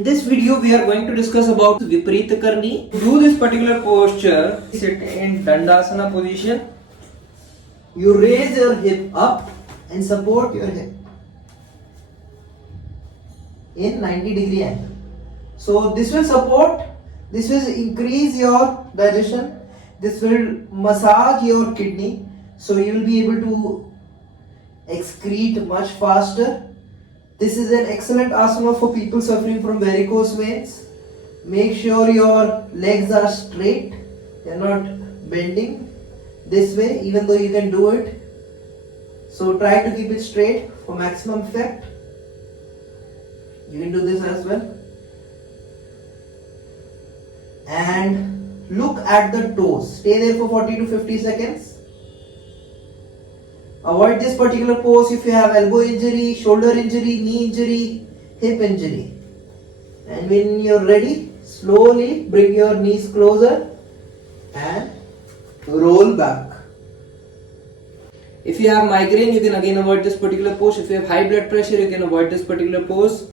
In this video we are going to discuss about Viprita karani. To do this particular posture, sit in Dandasana position. You raise your hip up and support your hip in 90-degree angle. So this will support, this will increase your digestion, this will massage your kidney, so you will be able to excrete much faster. This is an excellent asana for people suffering from varicose veins. Make sure your legs are straight, they are not bending this way, even though you can do it. So try to keep it straight for maximum effect. You can do this as well. And look at the toes. Stay there for 40 to 50 seconds. Avoid this particular pose if you have elbow injury, shoulder injury, knee injury, hip injury. And when you're ready, slowly bring your knees closer and roll back. If you have migraine, you can again avoid this particular pose. If you have high blood pressure, you can avoid this particular pose.